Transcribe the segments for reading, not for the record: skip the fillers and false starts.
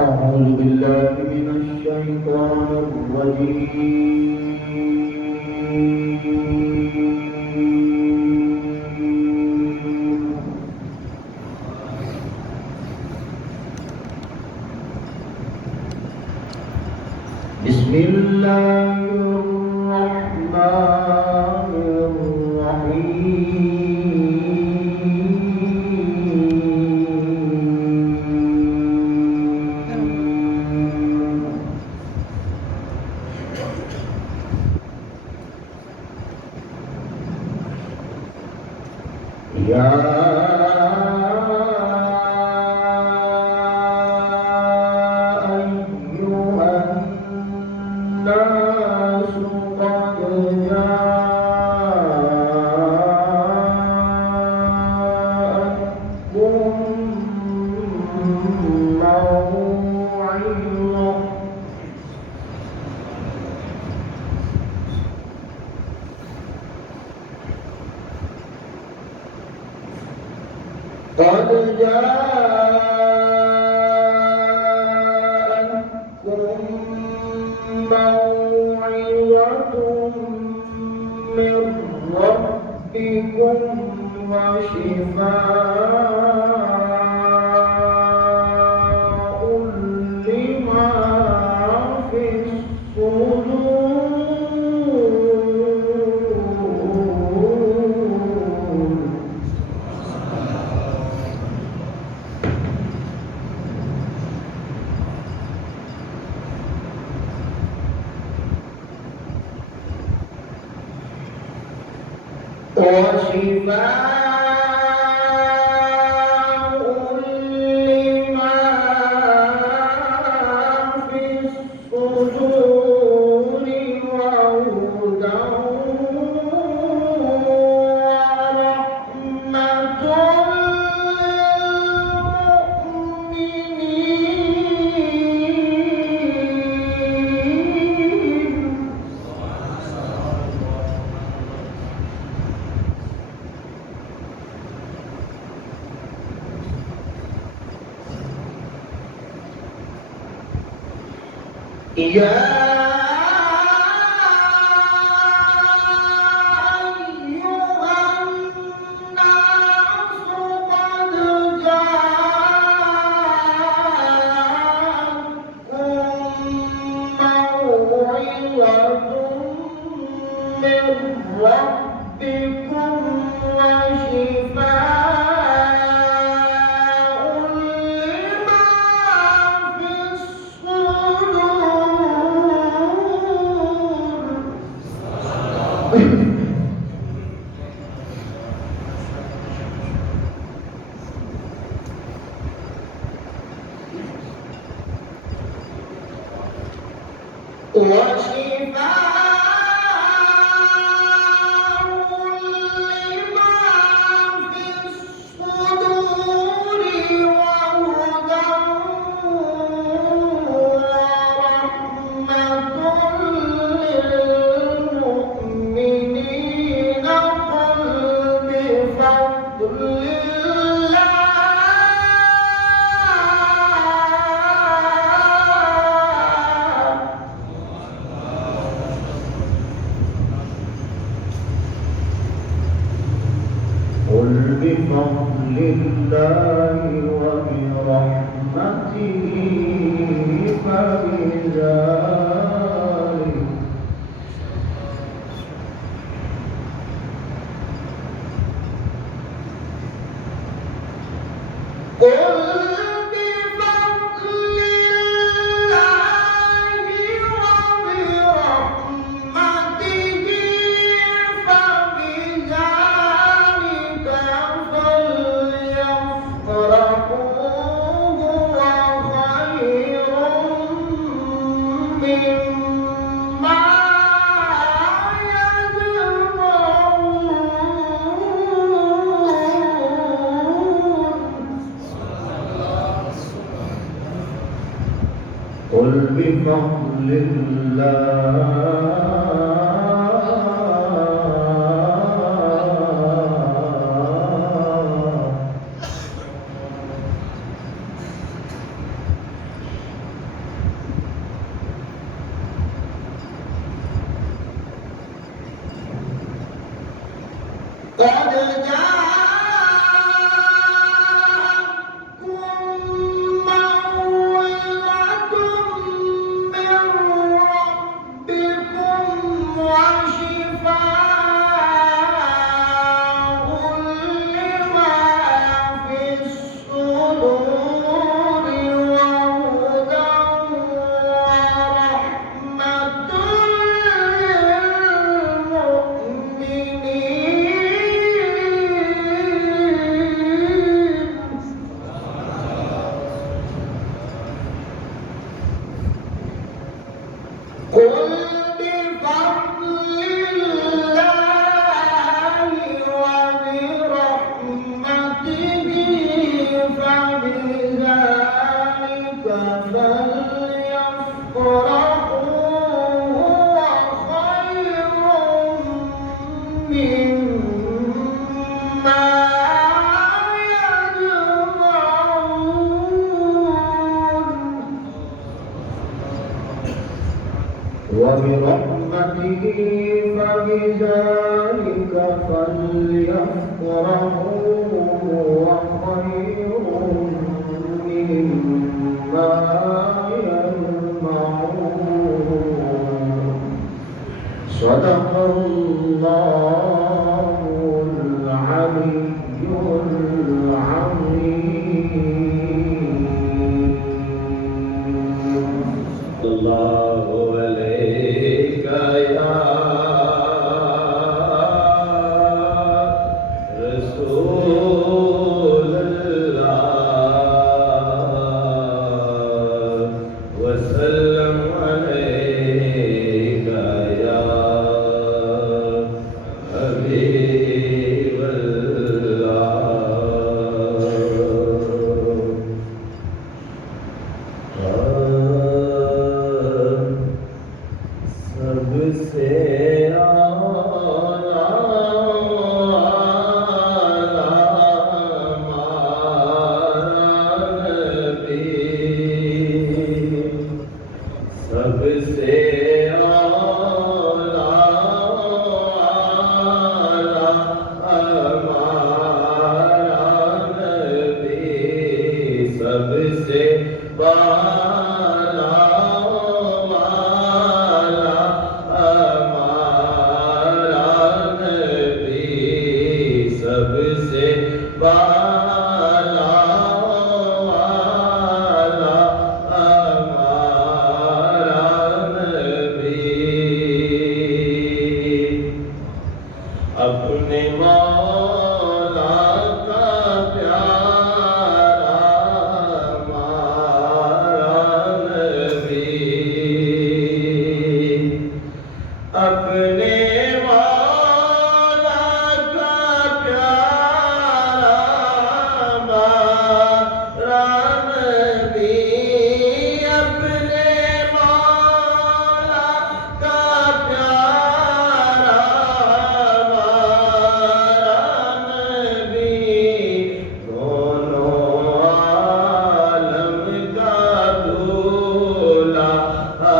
أعوذ بالله من الشيطان الرجيم. بسم الله الرحمن الرحيم. يا أيها الناس قد جاءتكم موعظة قد جاءتكم موعظة من ربكم وشفاء لما في الصدور وشفاء لما في الصدور وهدى ورحمة للمؤمنين. يا أيها الناس قد جاءتكم موعظة من ربكم وشفاء لما في الصدور وشفاء لما في الصدور وهدى ورحمة للمؤمنين. قل بفضل قل بفضل الله وبرحمته فبذلك قل بفضل الله قل بفضل الله وبرحمته فبذلك فليفرحوا هو خير مما وبرحمته فبذلك فليفرحوا هو خير مما يجمعون صدق الله العلي العظيم. اللہ علیہ یا رسول اللہ وسلم علیہ یا حبیب اللہ. سب سے سب سے سب سے بالا والا ہمارا نبی سب سے بالا والا ہمارا نبی اپنے مولا کا پیارا اپنے مولا کا پیارا ہمارا نبی اپنے مولا کا پیارا ہمارا نبی دونوں عالم کا دولہا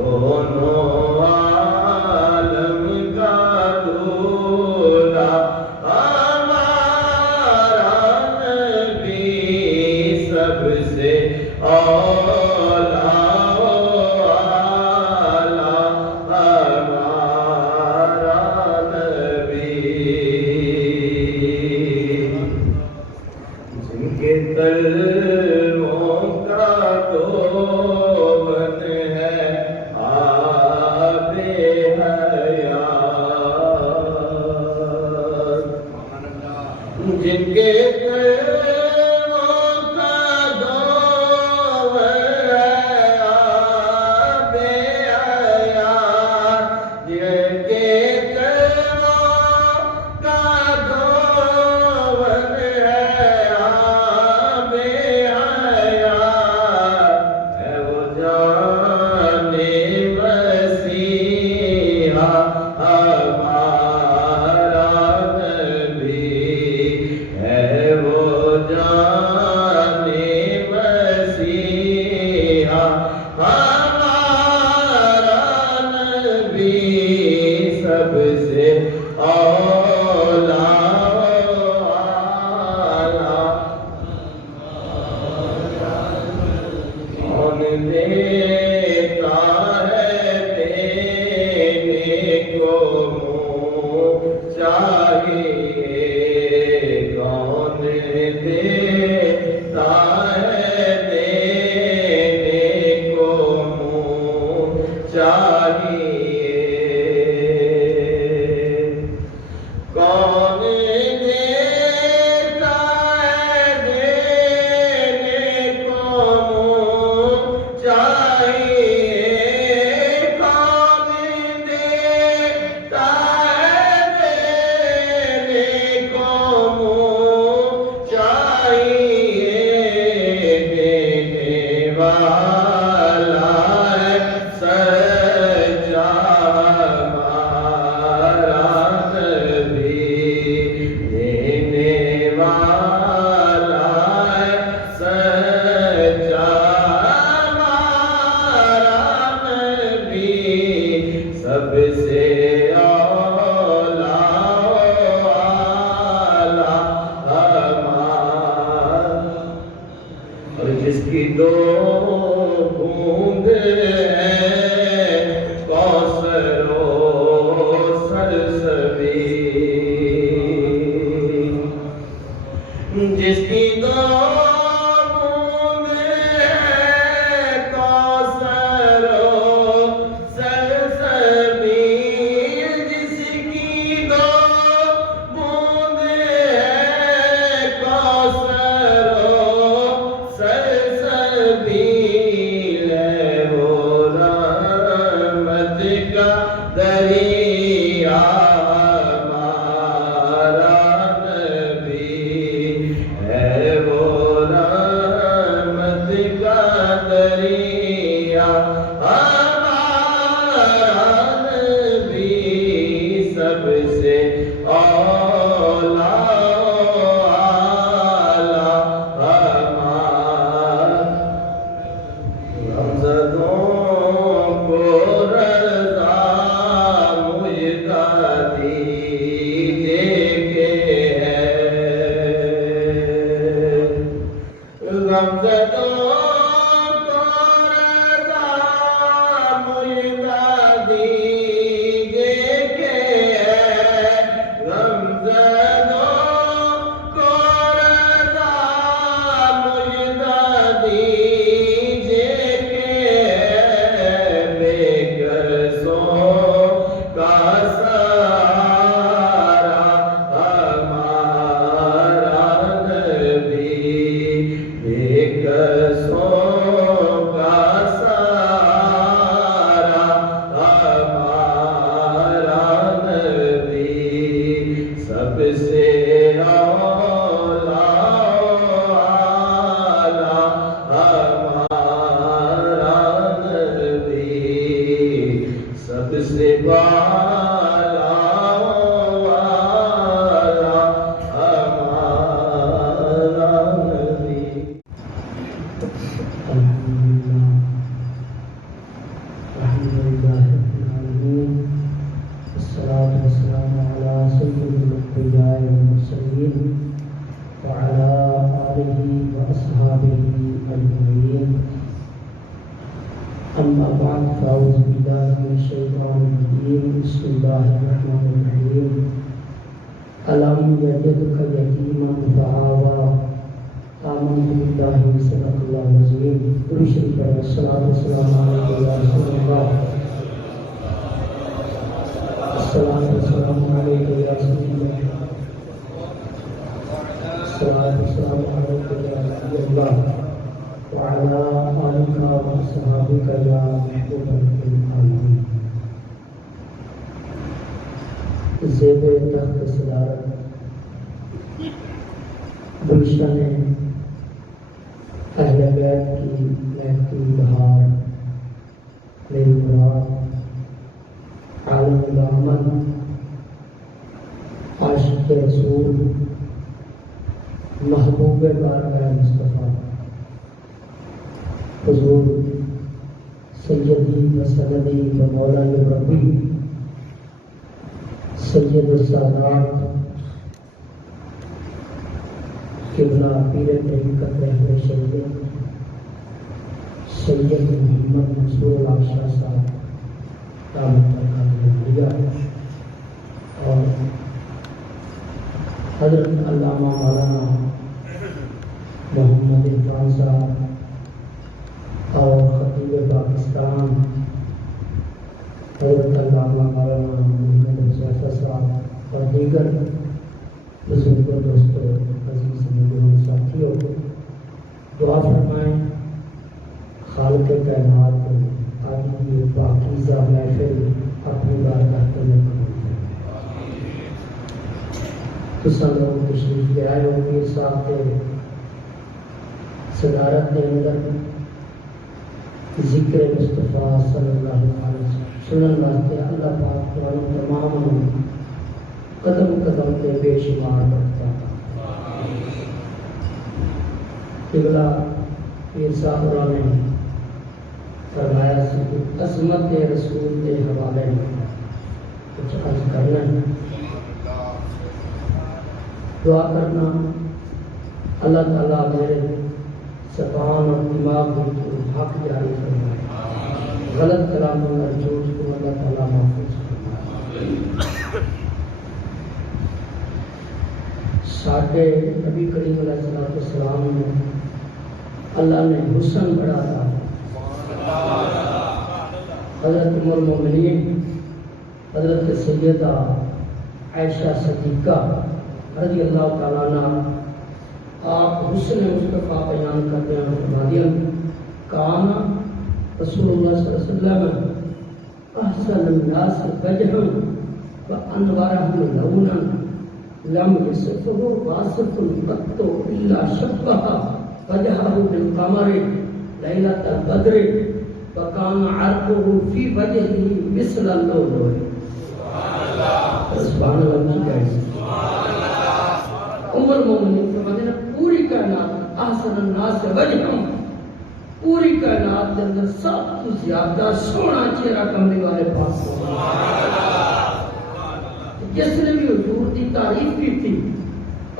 دونوں عالم کا دولہا ہمارا نبی سب سے اولا والا ہمارا نبی جن کے تلووں کا توبن ہے آب حیات جن کے تلووں کا توبن ہے آب حیات جن کے تلووں کا توبن ہے آب حیات ہے وہ جان مسیحا ہمارا نبی ہے وہ جان مسیحا ہمارا نبی سب سے اولا والا کون دیتا ہے دینے کو منہ چاہیے کون دیتا ہے دینے کو منہ چاہیے کون دیتا ہے دینے کو جس کی دو بوندیں ہیں کوثر و سلسبیل، جس کی دو صدارت کے اندر ذکر مصطفیٰ صلی اللہ علیہ وسلم سنن واسطے اللہ پاک تمام قدم قدم کے بے شمار رکھتا قبلہ پیر صاحب نے فرمایا عظمت رسول کے حوالے میں کچھ عرض کرنا ہے، دعا کرنا اللہ تعالیٰ میرے زبان اور کلام کو حق جاری فرمائے، غلط کلام اور جھوٹ کو اللہ تعالیٰ محفوظ فرمائے۔ ساڈے نبی کریم علیہ السلام نے اللہ نے حسن بڑھایا۔ حضرت ام المومنین حضرت سیدہ عائشہ صدیقہ رضی اللہ تعالیٰ عنہ آپ حسن مصطفیٰ بیان کرتے ہیں فرمایا کان رسول اللہ صلی اللہ علیہ وسلم احسن الناس وجہا وانورهم لونا لم يصفه واصف قط الا شبه وجهه بالقمر ليلة البدر وكان عرقه في وجهه مثل اللؤلؤ۔ سبحان اللہ۔ ام المومنین فرماتے ہیں پوری کائنات احسن الناس وجہا، پوری کائنات کے اندر سب سے زیادہ سونا چہرہ کملی والے پاس جس نے بھی حضور کی تعریف کی تھی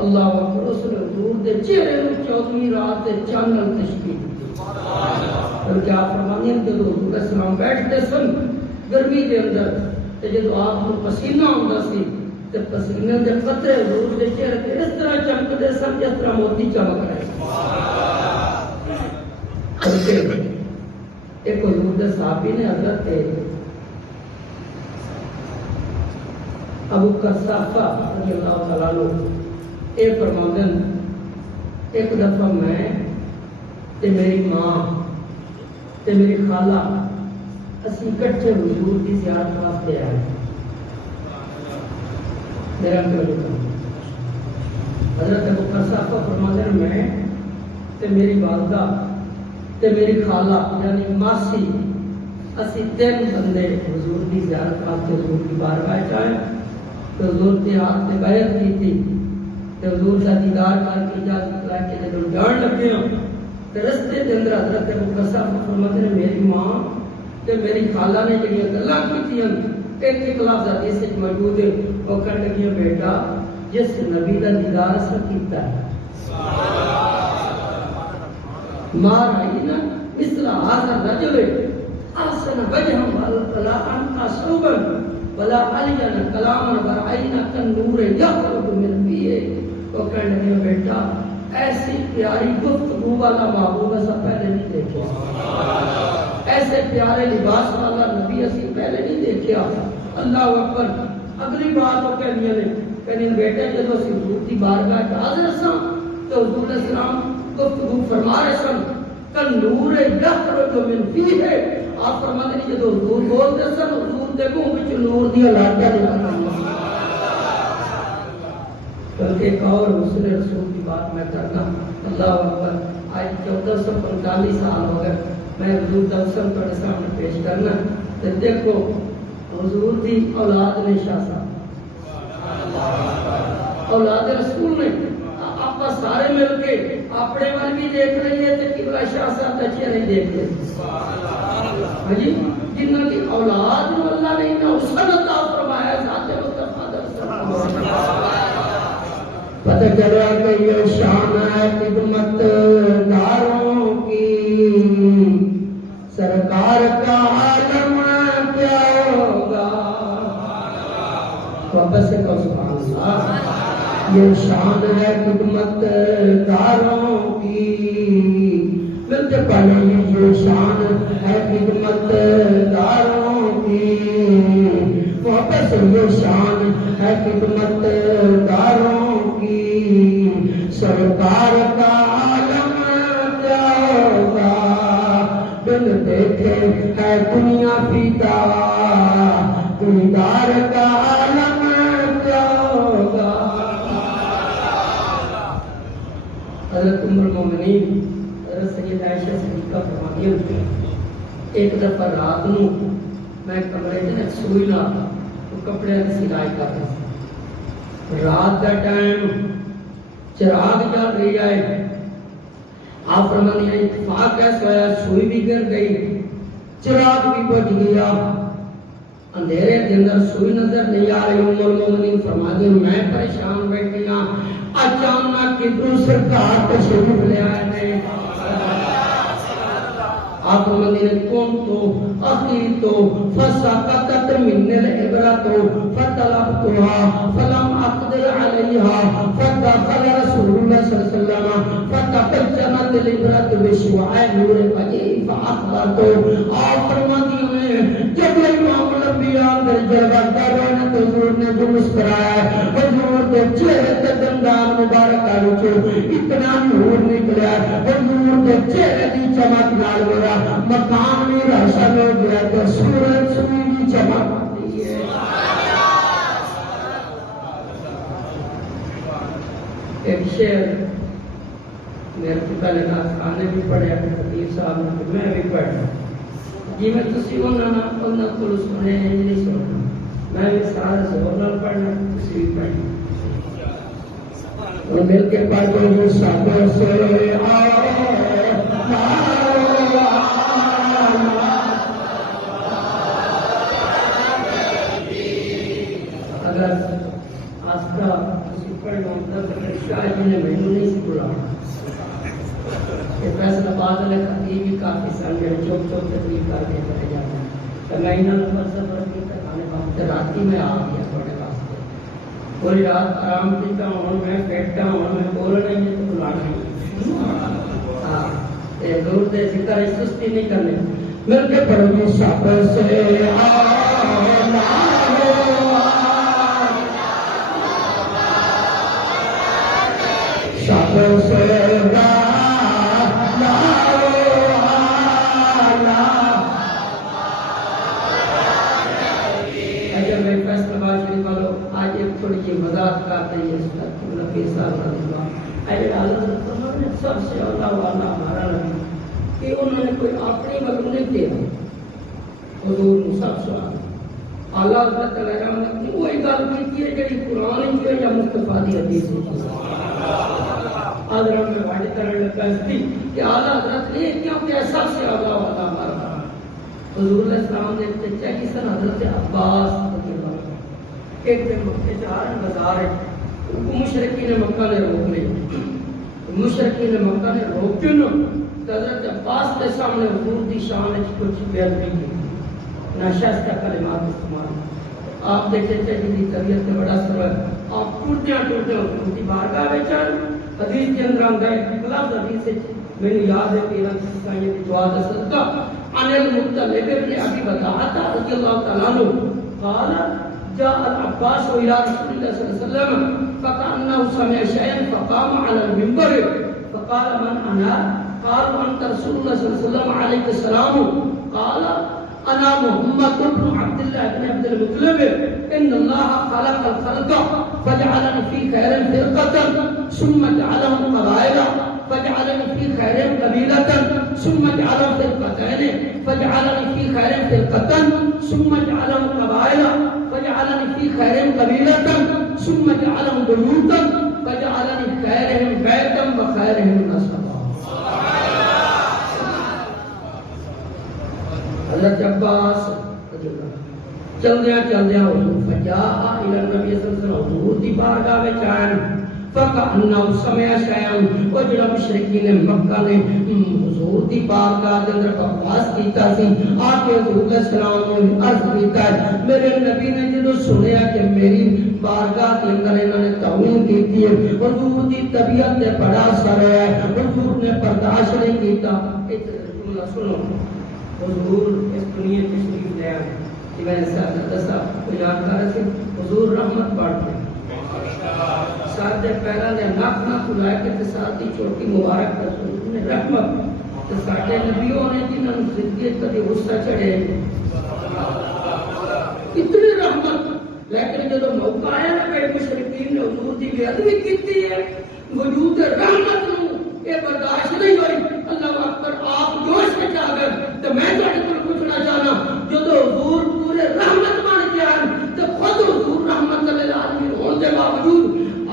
اللہ اکبر، اس نے حضور کے چہرے کو 14ویں رات کے چاند نال تشبیہ کی۔ بلکہ آپ فرماتے ہیں جب حضور علیہ السلام بیٹھتے سن گرمی کے اندر تے جب آپ کو پسینہ آتا سی تے پسینے کے قطرے حضور کے چہرے تے اس طرح چمکتے سن جس طرح موتی چمک رہے۔ ایک حضور کے صحابی نے حضرت ابو قصافہ رضی اللہ تعالیٰ عنہ یہ فرماتے ہیں ایک دفعہ میں تے میری ماں تے میری خالہ اسی اکٹھے حضور کی زیارت واسطے آئے۔ میرا حضرت ابو قصافہ فرماتے ہیں میں تے میری والدہ تے میری خالہ یعنی ماسی اسی 3 بندے حضور کی زیارت واسطے حضور کی بارگاہ آئے تو حضور کے ہاتھ سے بیعت کی تھی کہ حضور کا دیدار کر کے اجازت لے کے جب جان لگے ہوں تو رستے کے اندر حضرت ابو قصافہ فرماتے ہیں میری ماں تے میری خالہ نے جڑی گلاں کیتیاں ایک لفظ حدیث وچ موجود ہے وہ کہن لگی بیٹا جس نبی کا دیدار اساں کیتا ہے مار آئینا مثل هذا الرجل احسن وجها ولا انت صوبا ولا علينا كلاما ورأينا كالنور يخرج من فيه وہ کہنے لگے بیٹا ایسی پیاری گفتگو والا محبوب ایسا پہلے نہیں دیکھا، ایسے پیارے لباس والا نبی اسی پہلے نہیں دیکھا۔ اللہ اکبر۔ اگلی بات وہ کہنی ہے کہنی بیٹے جب اسی حضور کی بارگاہ حاضر سن تو حضور علیہ السلام گفتگو فرما رہے سن کالنور یخرج من فیہ، آپ فرماتے ہیں جب حضور بولتے سن حضور دے منہ وچ نور دی لاٹیں نکلدیاں۔ بلکہ ایک اور حسن رسول کی بات میں کرنا، اللہ اکبر، آج 1445 سال ہو گئے میں حضور کا حسن تھوڑے سامنے پیش کرنا تو دیکھو حضور کی اولاد نے شاہ صاحب اولاد رسول نے آپ سارے مل کے اپنے وال بھی دیکھ رہی ہے تو قبلہ شاہ صاحب کا چہرہ دیکھ رہے ہاں جی، جنہوں کی اولاد کو اللہ نے انہیں حسن عطا فرمایا ذات مصطفیٰ درست پتہ چلا کہ یہ شان ہے خدمت داروں کی، سرکار کا عالم کیا ہوگا۔ واپس سے کہو سبحان اللہ۔ یہ شان ہے خدمت داروں کی، ملتے پڑھیں یہ شان ہے خدمت داروں کی، واپس یہ شان ہے خدمت داروں کی، سرکار کا عالم کیا ہوگا، بن دیکھے ہے دنیا فیدا، دیدار کا عالم کیا ہوگا۔ حضرت ام المومنین حضرت سیدہ عائشہ صدیقہ فرماتی ہیں ایک دفعہ رات نو میں کمرے میں سوئی نہ کپڑے کی سلائی کر رہا تھا، رات کا ٹائم چراغ جل رہی ہے، آپ فرماتے ہیں اتفاق ایسا ہوا سوئی بھی گر گئی چراغ بھی بجھ گیا، اندھیرے کے اندر سوئی نظر نہیں آ رہی۔ ام المومنین فرماتے ہیں میں پریشان بیٹھی ہوں، اچانک کدھروں سرکار تشریف لے آئے ہیں، آپ مدینے کون تو اخی تو فسقطت من العبرت فطلبتها فلم اقدر عليها فدخل رسول الله صلی اللہ علیہ وسلم فتبجنت العبرت بشعاع نور وجهه فاخبرته آپ فرماتی ہیں جب امام الانبیاء در جلوہ داران حضور نے جو مسکرایا حضور کے چہرے تے دندان مبارک آلو اتنا نور نکلا حضور کے چہرے دی چمک نال میرا مکان میں روشن ہو گیا تو سورج سوئی کی چمک آتی ہے. ایک شعر میرے پتہ نے خانے بھی پڑھے خطیب صاحب نے میں بھی پڑھا جی میں تسی انہاں کو سنے نہیں سننا میں بھی سارا زور نال پڑھنا تسی بھی پڑھنا اور مل کے پڑھو جو سب سے اگر آسکا تسی پڑھنا ہوتا تو شاید جی نے میں نہیں سکولا یہ فیصلہ بعد علیہ خطیب بھی کافی سن میرے چوک چوک تقریب کر کے چلے جاتے ہیں تو میں انہوں نے فلسفہ کی تکانے وقت راتی میں آ گیا تھوڑے واسطے پوری رات آرام کیتا ہوں میں بیٹھتا ہوں میں بولنا ہی تو بلانا ہاں یہ دور دے ذکر سستی نہیں کرنے مل کے پڑھو سب سے سب سے مذاق کرتے ہیں اس کا نبی صاحب رضی اللہ اے اللہ فرماتے ہیں سب سے اللہ والا ہمارا نبی کہ انہوں نے کوئی اپنی وقت نہیں دیا حضور سب سوال اللہ حضرت علیہ رحمت نے وہی گل کی ہے جڑی قرآن کی ہے یا مصطفیٰ دی حدیث کی حضرت میں واڑی طرح لگا تھی کہ اعلیٰ حضرت نے کیوں کہ سب سے اللہ والا ہمارا حضور علیہ السلام نے چچا کی سن حضرت عباس رضی اللہ ایک دن مکے جا رہے بازار ہے مشرقین مکہ نے روک لے مشرقین مکہ نے روک کیوں نہ حضرت عباس کے سامنے حضور دی شان ہے کچھ بیعت نہیں کی ناشائستہ کلمات استعمال آپ دیکھتے تھے کہ طبیعت سے بڑا سبب آپ ٹوٹتے حضور کی بارگاہ میں چل حدیث کے اندر آن گئے لفظ حدیث سے میں نے یاد ہے کہ اللہ کی دعا کا صدقہ عن المطلب ابن ابی بطحہ رضی اللہ تعالیٰ عنہ قال جاء العباس الى رسول الله صلى الله عليه وسلم فكأنه سمع شيئا فقام على المنبر فقال من انا؟ قال انت رسول الله صلى الله عليه وسلم عليك السلام قال انا محمد بن عبد الله بن عبد المطلب ان الله خلق الخلق فجعلني في خير فرقة ثم جعلهم قبائل فجعلني في خير قبيلة ثم جعلهم فرقتين فجعلني في خير فرقة ثم جعلهم قبائل فجعلني في خير قبيلة ثم جعلهم بيوتا فجعلني خيرهم بيتا وخيرهم نسبا. حضرت عباس چلدیاں حضور فجاء الى النبي صلی اللہ علیہ وسلم حضور دی بارگاہ وچ آئے فکأنہ سمع شیئا وہ جڑا مشرکین مکہ نے حضور دی بارگاہ دے اندر بکواس کیتا سی آ کے حضور علیہ السلام نے عرض کیتا ہے میرے نبی نے جدو سنیا کہ میری بارگاہ کے اندر انہوں نے توہین کیتی ہے حضور دی طبیعت نے بڑا اثر ہے حضور نے برداشت نہیں کیتا. ایک جملہ سنو حضور اس دنیا کی شریف لے آئے کہ میں نے دسا کو یاد کر رہے تھے حضور رحمت بانٹتے ساتھ پہلا نے ناک ناک لائے کہ ساتھ دی چھوٹی مبارک کر حضور نے رحمت تو ساتھ نبیوں نے جنہوں نے زندگی کبھی غصہ چڑھے اتنی رحمت لیکن جب موقع آیا نا کہ مشرکین نے حضور دی بے ادبی کیتی ہے وجود رحمت نو یہ برداشت نہیں ہوئی. اللہ اکبر آپ جوش میں آ گئے تو میں تھوڑے کو پوچھنا چاہنا جب حضور پورے رحمت بن کے آئے تو خود حضور رحمت للعالمین ہونے کے باوجود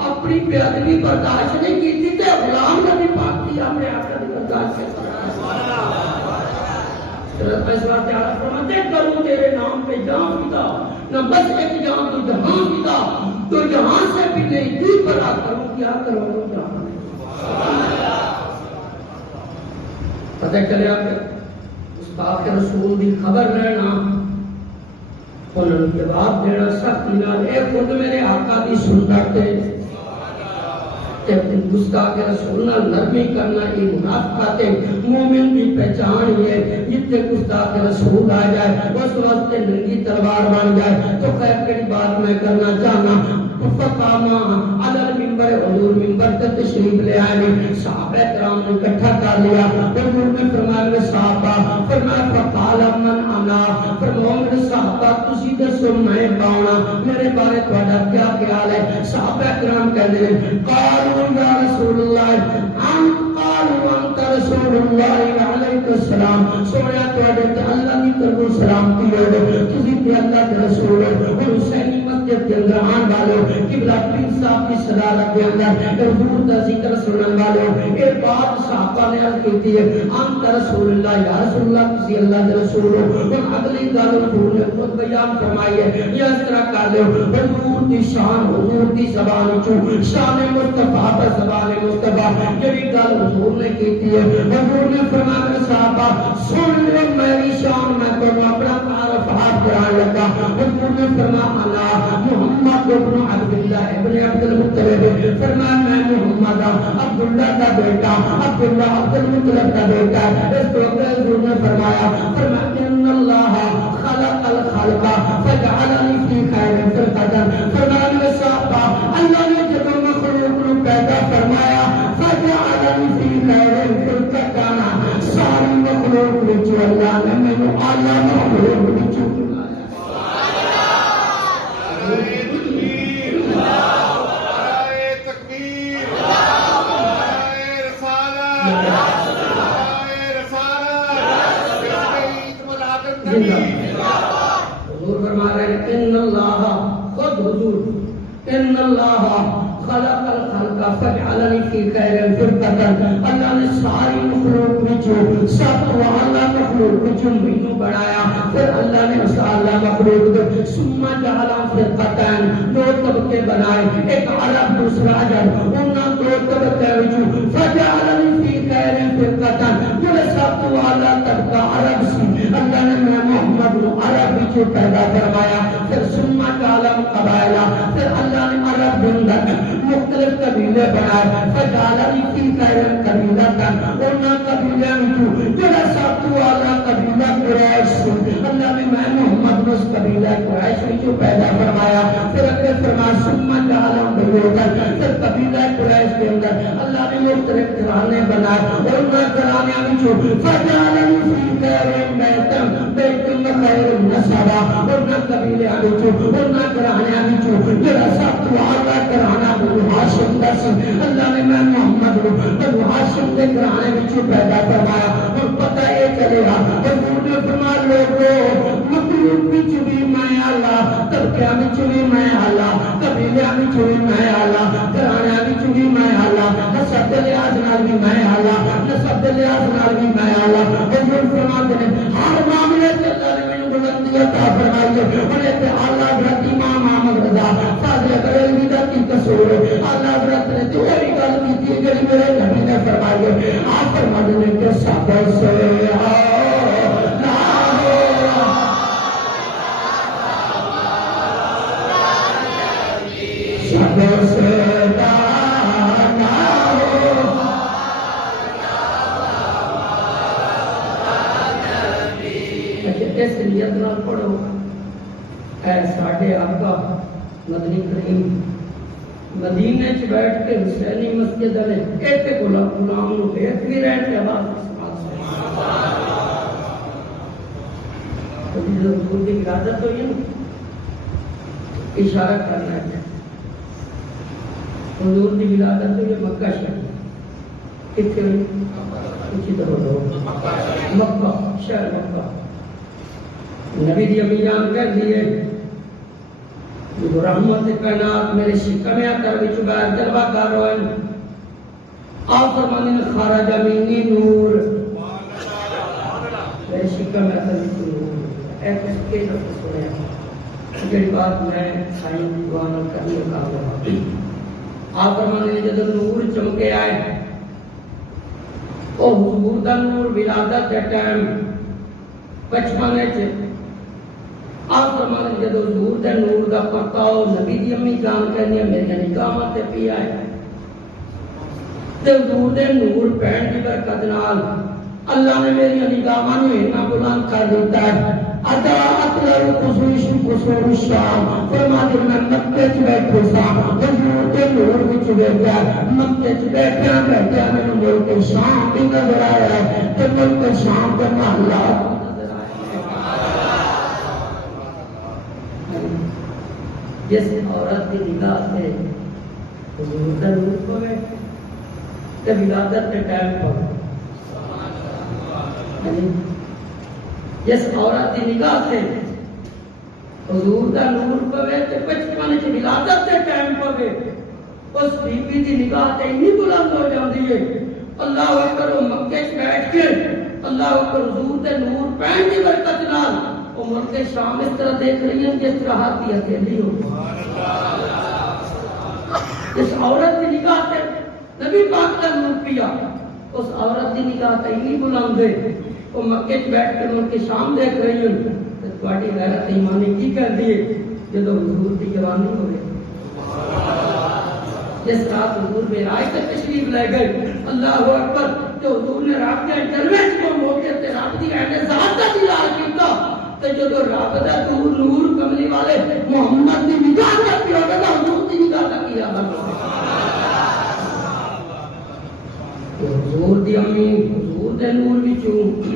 اپنی بے ادبی برداشت نہیں کی تھی تو غلام نبی پاک کی اپنے آپ کا برداشت کیسا فیصلہ تعالیٰ فرماتے کروں تیرے نام پہ جان فدا نہ بس ایک جان تو جہاں فدا تو جہاں سے بھی نہیں دل بڑا کروں کیا کروں تو جہاں پتہ چلے آپ گستاخ رسول دی خبر لینا انہوں نے جواب دینا سختی نال اے خود میرے آقا دی سنت ہے گستاخ رسول نال نرمی کرنا یہ منافقت ہے مومن کی پہچان ہے جتنے گستاخ رسول آ جائے اس واسطے ننگی تلوار بن جائے تو خیر کئی بات میں کرنا چاہنا فقاما علی المنبر حضور منبر پر تشریف لے آئے صحابہ کرام نے اکٹھا کر لیا حضور نے فرمایا صحابہ فرمایا فقال من انا فرمایا میرے صحابہ تسی دسو میں کون میرے بارے تہاڈا کیا خیال ہے صحابہ کرام کہتے ہیں قالوا یا رسول اللہ قالوا انت رسول اللہ علیہ السلام سویا تہاڈے تے اللہ دی طرف سلامتی ہو تسی تے اللہ دے رسول ہو حسینی مسجد کے اندر آن والے قبلہ پیر صاحب کی صدارت کے اندر حضور کا ذکر سنن والے یہ بات صحابہ نے عرض کی ہے انت رسول اللہ یا رسول اللہ کسی اللہ کے رسول ہو اور اگلی گل حضور نے خود بیان فرمائی ہے یہ اس طرح کر لو حضور کی شان حضور کی زبان چوں شان مصطفیٰ پر زبان مصطفیٰ جڑی گل حضور نے کی ہے حضور نے فرمایا صحابہ سن لو میری شان میں تو اپنا تعارف آپ قرآن لگا حضور نے فرمایا انا محمد ابن عبداللہ ابن عبد المطلب فرمایا میں محمد عبداللہ کا بیٹا عبداللہ عبد المطلب کا بیٹا اس کو حضور نے فرمایا ان اللہ خلق الخلق فجعلنی فی خیر فرقہ فرمایا میرے صحابہ اللہ نے جب مخلوق کو پیدا فرمایا فجعلنی فی خیر فرقہ ساری مخلوق وچ اللہ نے مینوں اعلی مخلوق وچ حضور فرما رہے ہیں ان اللہ خود حضور ان اللہ خلق الخلق فجعلنی فی خیر فرقہ اللہ نے ساری مخلوق وچوں سب تو اعلی مخلوق وچوں مینوں بنایا پھر اللہ نے اس اعلی مخلوق کو ثم جعل فرقتان دو طبقے بنائے ایک عرب دوسرا عجم انہاں دو طبقے وچوں فجعلنی فی خیر فرقہ جو سب تو اعلی طبقہ عرب سی اللہ نے میں محمد کو عرب وچوں پیدا فرمایا پھر ثم جعل قبائل پھر اللہ نے عرب کے اندر مختلف قبیلے بنائے فجعلنی فی خیر قبیلہ انہاں قبیلے وچوں جڑا سب تو اعلی قبیلہ قریش اللہ نے میں محمد اس قبیلہ قریش وچوں پیدا فرمایا پھر اگے فرمایا ثم جعل پھر قبیلہ قریش کے اندر اللہ نے مختلف گھرانے بنائے اور انہاں گھرانیاں وچوں فجعلنی فی خیر بیت خیر النسب انہاں قبیلے وچوں انہاں گھرانیاں وچوں جڑا سب تو اعلی گھرانہ بنو ہاشم دا سی اللہ نے میں محمد کو بنو ہاشم دے گھرانے وچوں پیدا فرمایا اور پتہ اے چلے حضور نے فرمایا لوگو مخلوق وچ بھی میں اللہ طبقیاں وچ بھی میں اللہ قبیلیاں وچ بھی میں اللہ گھرانیاں وچ بھی میں اللہ نسب دے لحاظ نال بھی میں اللہ نسب دے لحاظ نال بھی میں اللہ حضور فرماتے ہیں ہر معاملے تے اللہ نے مینوں بلندی عطا فرمائی ہے اور تے اللہ حضرت امام احمد رضا فاضل بریلوی دا کی قصور ہے اللہ حضرت نے تو وہی گل کیتی ہے جڑی میرے نبی نے فرمائی ہے آپ فرماتے ہیں کہ سب سے اس نیت نال پڑھو اے ساڈے آقا مدنی کریم مدینے چ بیٹھ کے حسینی مسجد والے ایک غلام نو دیکھ بھی رہے تھے آواز حضور کی ارادت ہوئی نا اشارہ کرنا ہے حضور کی ولادت ہوئی مکہ شہر کتنے ہوئی کچھ مکہ شہر مکہ نبی دی امی جان کہہ دیے رحمت کائنات میرے شکم اکر وچ باہر جلوہ کر رہے ہیں آپ فرمانے خرج منی نور میرے شکم اکر وچ نور اے کس کے لفظ سنیا جڑی بات میں سائیں دیوان کرنے کا ہوا آپ فرمانے جب نور چمکے آئے او حضور دا نور ولادت دے ٹائم بچپنے چ آپ فرمانے جدو حضور دے نور دا پرتاؤ نبی دی امی جان کہنی میری نگاہاں تے پیا ہے تے حضور دے نور پہن دی برکت نال اللہ نے میری نگاہاں نوں اتنا بلند کر دیتا ہے ادا اطلع قصور الشام فرماتے میں مکے چ بیٹھا سا حضور دے نور وچ بیٹھا مکے چ بیٹھا میں ملک شام بھی نظر آیا تے ملک شام دا محلہ جس عورت کی نگاہ سے حضور کا نور پوے تے ولادت کے ٹائم پر جس عورت کی نگاہ سے حضور کا نور پوے تے بچپن چ ولادت کے ٹائم پوے اس بی بی دی نگاہ تے اتنی بلند ہو جاندی ہے اللہ اکبر وہ مکے چ بیٹھ کے اللہ اکبر حضور دے نور پہن دی برکت نال وہ ملک شام اس طرح دیکھ رہی ہیں جس طرح ہاتھی اکیلی ہو اس عورت کی نگاہ سے نبی پاک کا نور پیا اس عورت کی نگاہ سے اتنی بلند ہے وہ مکے چ بیٹھ کے ملک شام دیکھ رہی ہیں تو تہاڈی غیرت ایمانی کی کہندی ہے جدو حضور کی جوانی ہوئے جس رات حضور معراج تک تشریف لے گئے اللہ اکبر تو حضور نے رات کے جلوے کو موقع تے رب دی عین ذات دا دیدار کیتا تے جدو رب دا نور کملی والے محمد دی نگاہ تے پیا تے حضور دی نگاہ تے کیا حضور دی امی حضور دے نور وچوں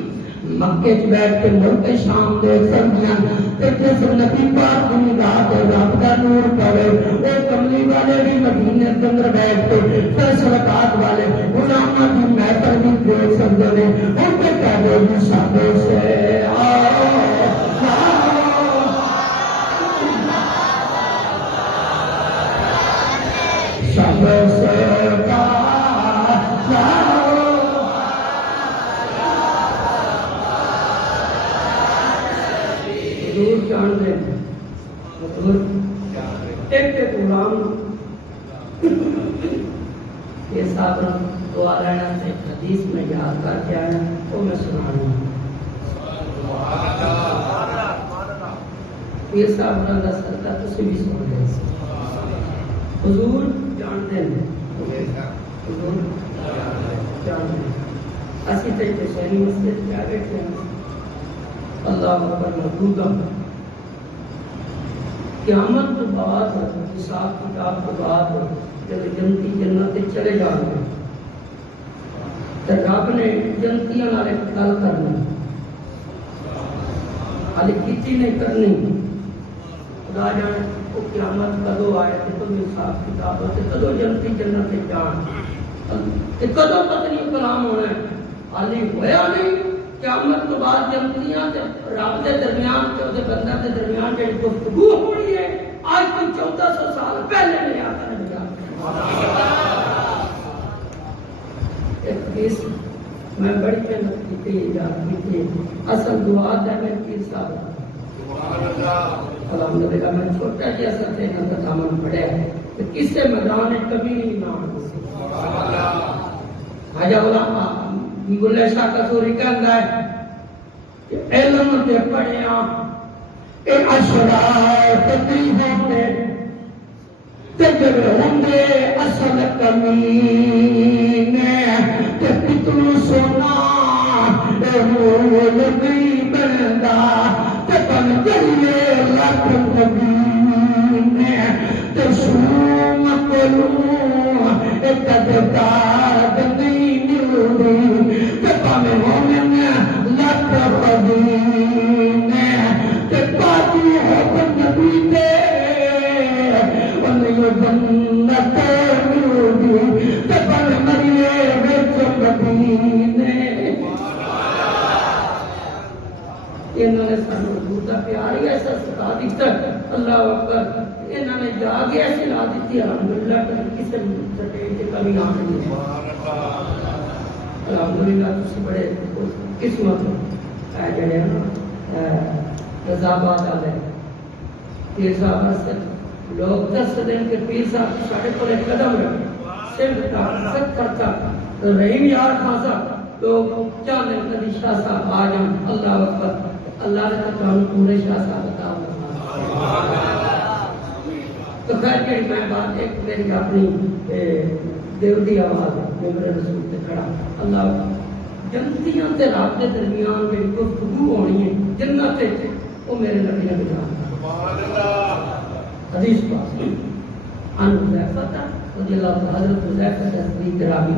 مکے چ بیٹھ کے ملک شام دے سمجھاں تے جس نبی پاک دی نگاہ تے رب دا نور پڑے اے کملی والے بھی مدینے دے اندر بیٹھ کے فیصلات والے غلاماں دی محفل بھی دیکھ سکدے نے ان تے کہے جی شابے سے شابے سے جانتے ہیں ایک غلام یہ صاحب دعا لینا سے حدیث میں یاد کر کے آیا وہ میں سنا رہا ہوں یہ صاحب رنگا سرکا تسی بھی سن رہے حضور جانتے ہیں حضور جانتے ہیں اسی تے حسینی مسجد کیا بیٹھے ہیں اللہ اکبر محبوبہ قیامت تو بعد حساب کتاب تو بعد جب جنتی جنت چلے جائیں گے تو رب نے جنتیاں والے گل کرنی حالی کیتی نہیں کرنی خدا جانے وہ قیامت کدو آئے تو کدو حساب کتاب ہوتے کدو جنتی جنت جان کدو پتہ نہیں کلام ہونا ہے حالی ہویا نہیں قیامت تو بعد جنتیاں رب دے درمیان تے اودے بندہ دے درمیان جڑی گفتگو ہونی ہے آج تو 1400 سال پہلے نہیں آتا ہے ایک حدیث میں بڑی محنت کی تھی یاد کی تھی اصل دعا ہے میں پیر صاحب الحمدللہ میں چھوٹا جی اصل تھے نہ دامن پڑھے کہ کسے میدان کبھی نہیں نام حاجہ علماء بلے شاہ کسوری کہندا ہے کہ علم تے پڑھیا اے اشرار تقریباں تے جب ہوندے اصل کمینے تے پتلو سونا اے مول نہیں بندا تے پن جڑیے لکھ نبینے تے شوم کلو اے تدار نہیں ملدی تے پن مومن لکھ قدینے تے پاتی ہے نبی تے جنت ملدی تے پن مریے وچ مدینے انہوں نے سانو حضور دا پیار ہی ایسا سکھا دیتا اللہ اکبر انہوں نے جا کے ایسی لا دیتی الحمدللہ کسی سٹیج سے کمی آ نہیں الحمدللہ تسی بڑے قسمت ہے جڑے نا رضا باد والے پیر صاحب رستے لوگ دس دن کے پیر صاحب ساڑھے کو ایک قدم رکھ سندھ کا ستر تک رحیم یار خاصا لوگ چاندن کدی شاہ صاحب آ جان اللہ اکبر اللہ نے تو پورے شاہ صاحب عطا تو خیر کہ میں بات ایک میری اپنی دل دی آواز ہے میرے رسول تے کھڑا اللہ جنتیاں تے رات کے درمیان میں گفتگو ہونی ہے جنت تے وہ میرے نبی نے بتا سبحان اللہ حدیث پاک عن حذیفہ رضی اللہ تعالی حضرت حذیفہ تصدیق راوی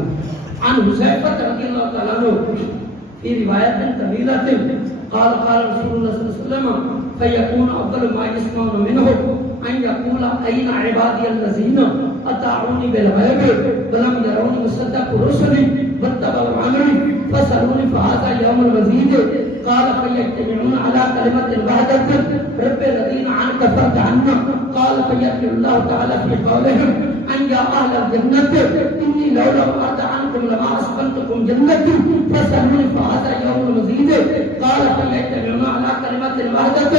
عن حذیفہ رضی اللہ تعالی عنہ في رواية طويلة قال رسول الله صلى الله عليه وسلم فيكون أفضل ما يسمعون منه أن يقول أين عبادي الذين أطاعوني بالغيب ولم يروني مصدق رسلي واتبعوا عملي فسألوني فهذا يوم المزيد قال فيجتمعون على كلمة واحدة رب الذين عنك فرد عنا قال فيذكر الله تعالى في قولهم أن يا أهل الجنة إني لولا أرد عنكم لما أسكنتكم جنتي فسألوني فهذا يوم المزيد قال فيجتمعون على كلمة واحدة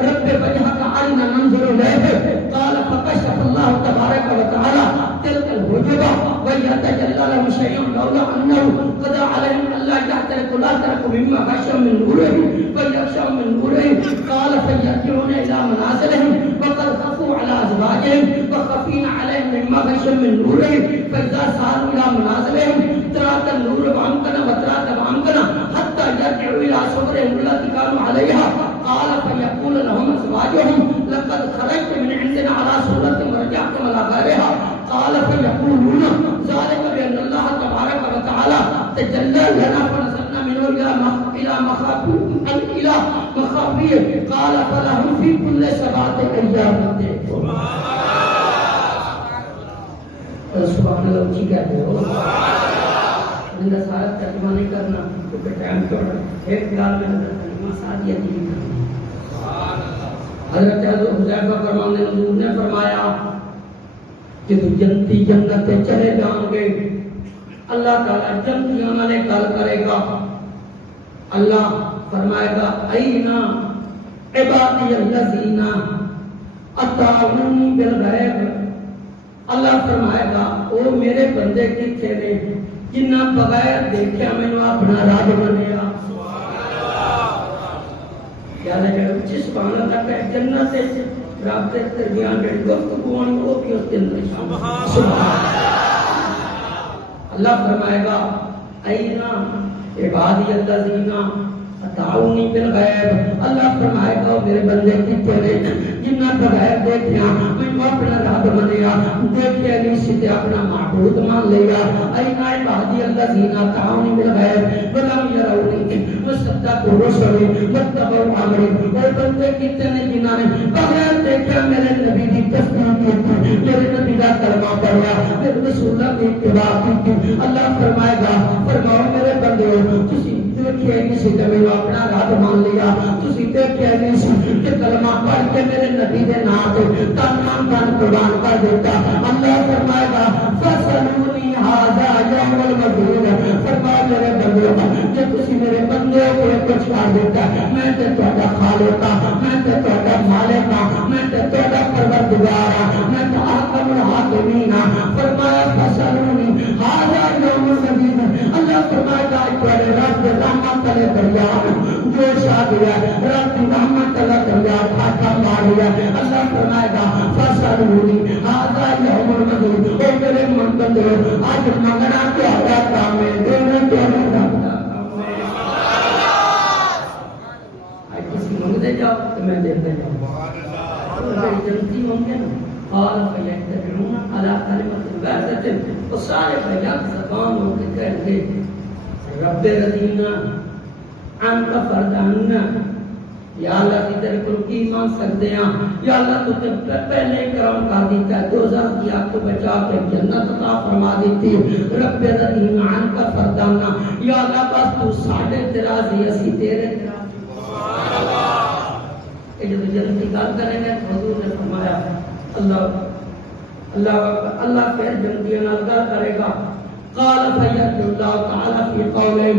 رب وجهك أرنا ننظر إليه قال فكشف الله تبارك وتعالى تلك الحجب ويتجلى لهم شيء لولا أنه قضى عليهم ألا يحترقوا لا تركوا مما خشوا من نوره ويخشوا من نوره قال فيرجعون إلى منازلهم وقد خفوا على أزواجهم وخفين عليهم مما خشوا من نوره فإذا ساروا إلى منازلهم ترات النور وأمكن وترات وأمكن حتى يرجعوا إلى صبرهم التي كانوا عليها قال فيقول لهم أزواجهم لقد خرجت من عندنا على صورة ورجعتم على غيرها قال فيقولون ذلك بأن الله تبارك وتعالى تجلى لنا فنزلنا منه إلى مخافيه قال فلهم في كل 7 أيام سبحان اللہ اچھی کہتے ہو زندہ سارا ترجمہ نہیں کرنا کیونکہ ٹائم چھوڑا ایک خیال میں حضرت کلمہ سعدیہ کی حضرت حذیفہ فرمانے حضور نے فرمایا کہ تو جنتی جنت چلے جان گے اللہ تعالیٰ جنتیوں نے کل کرے گا اللہ فرمائے گا اینا عبادی الذین اطاعونی بالغیب اللہ فرمائے گا او میرے بندے کتنے نے جنہ بغیر دیکھا مینوں اپنا رب بنیا یاد ہے کہ سبحان اللہ کہ جنت سے رب کے درمیان میں گفتگو ہونی وہ بھی اس دن سبحان اللہ فرمائے گا اینا عبادی الذین اطاعونی بالغیب اللہ فرمائے گا میرے بندے کتنے نے جنہ بغیر دیکھا میں اپنا رب بنیا دیکھے نہیں سیدھے اپنا معبود مان لیا اینا عبادی الذین اطاعونی بالغیب ولم یرونی وصدقوا رسلی واتبعوا امری اور بندے کتنے نے جنہاں نے بغیر دیکھا میرے نبی کی تصدیق کی میرے نبی کا کلمہ پڑھا میرے رسول اللہ کی اتباع کی اللہ فرمائے گا فرماؤ میرے بندو تسی دیکھے نہیں سیدھے میں اپنا رب مان لیا تسی دیکھے نہیں سیدھے کہ کلمہ پڑھ کے میرے نبی دے نام تے تمام دن قربان کر دیتا اللہ فرمائے گا فسلونی ھذا یوم المدین فرمایا میرے بندو کہ تسی میرے بندے کو کچھ کر دیتا میں تے تہاڈا خالق ہاں میں تے تہاڈا مالک ہاں میں تے تہاڈا پروردگار ہاں میں تے حاکم الحاکمین ہاں فرمایا فسلونی ھذا یوم المدین اللہ فرمائے گا تیرے رب دے رحمت والے دریا جو شاد ہے رب دی رحمت والا دریا پھاٹا مار لیا اللہ فرمائے گا فسلونی ھذا یوم المدین او میرے منتظر آج منگنا کیا کام ہے دینا کیا رب دا کام ہے آج کسی منگتے جاؤ تو میں دیتے جاؤں سبحان جنتی ممکن ہے قال فیتبعون علی کلمۃ واحدۃ وہ سارے بیان زبان ہو کے کہہ گے رب رضینا عنک فردانا یا اللہ کی طرف کو کی مانگ سکتے ہیں یا اللہ تو پہلے کرم کر دیتا ہے دوزخ کی آگ کو بچا کے جنت عطا فرما دیتی رب رضینا عنک فردانا یا اللہ بس تو ساڑھے تراضی اسی تیرے تراضی سبحان اللہ کہ جب جنتی گل کریں گے حضور نے فرمایا اللہ پھر جنتیوں نال گل کرے گا قال فیت اللہ تعالی فی قولہم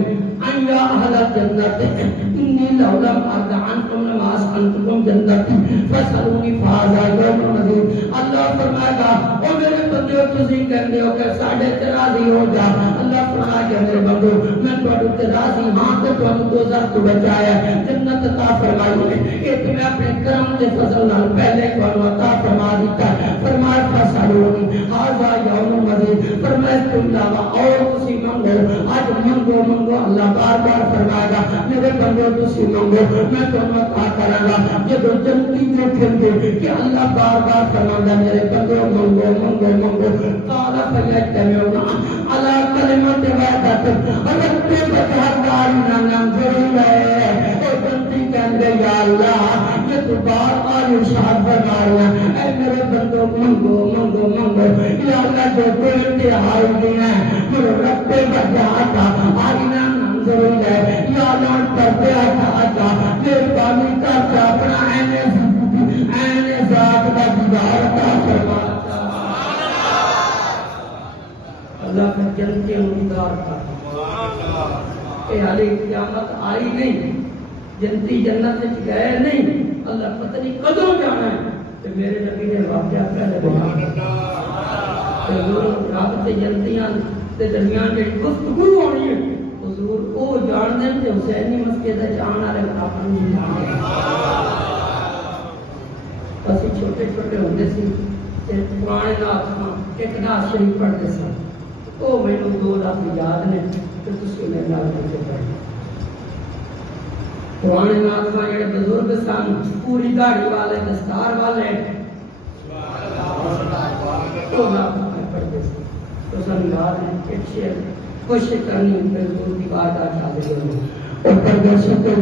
ان یا اہل الجنت انی لولم ارد عنکم لما اسکنتکم جنتی فسألونی فہذا یوم مزید. اللہ فرمائے گا او میرے بندے تسی کہندے ہو کہ ساڈے تے راضی ہو جا. اللہ فرمائے گا میرے بندو میں تواڈے تے راضی ہاں تے تانوں دوزخ تو بچایا جنت عطا فرمائی ہے. کہ تمہیں اپنے کرم دے فضل نال پہلے تانوں عطا فرما دیتا ہے. فرمائے فسألونی ھذا یوم مزید. فرمائے تم علاوہ اور تسی منگو آج منگو منگو. اللہ بار بار فرمائے گا میرے بندو تسی منگو میں تانوں عطا کراں گا. جب جنتی دیکھیں گے کہ اللہ بار بار فرماندا میرے بندو منگو منگو منگو. قال فیجتمعون علی کلمۃ واحدۃ رب بجہدار ننظر الیہ. او جنتی کہندے یا اللہ یہ تو بار آئی ارشاد فرما رہا ہے اے میرے بندو منگو منگو منگو. یا اللہ جو تو انتہائی دی ہے میرے رب بجہدار آئینہ ننظر الیہ. یا اللہ پردے ہٹا مہربانی کر اپنا عین ذات کا دیدار عطا فرما. اللہ کا جنتی دیدار کا کہ علی قیامت آئی نہیں جنتی جنت میں گئے نہیں. اللہ پتہ نہیں کدوں جانا ہے کہ میرے نبی نے واقعہ پہلے بیان کہ رب تے جنتیاں تے درمیان ایک گفتگو ہونی ہے. حضور او جان دیں تے حسینی مسجد وچ آن والے آپ نہیں جانتے. اسی چھوٹے چھوٹے ہوندے سی تے پرانے نات ایک نات شریف پڑھتے سن. او مینوں دو لفظ یاد نے تے تسی میرے نال پڑھو. پرانے نات جڑے بزرگ سن پوری داڑھی والے دستار والے تو نات پڑھتے سن. تو سن یاد ہے ایک شعر کوشش کرنی حضور کی بات حاضر ہو. اوپر درشت یا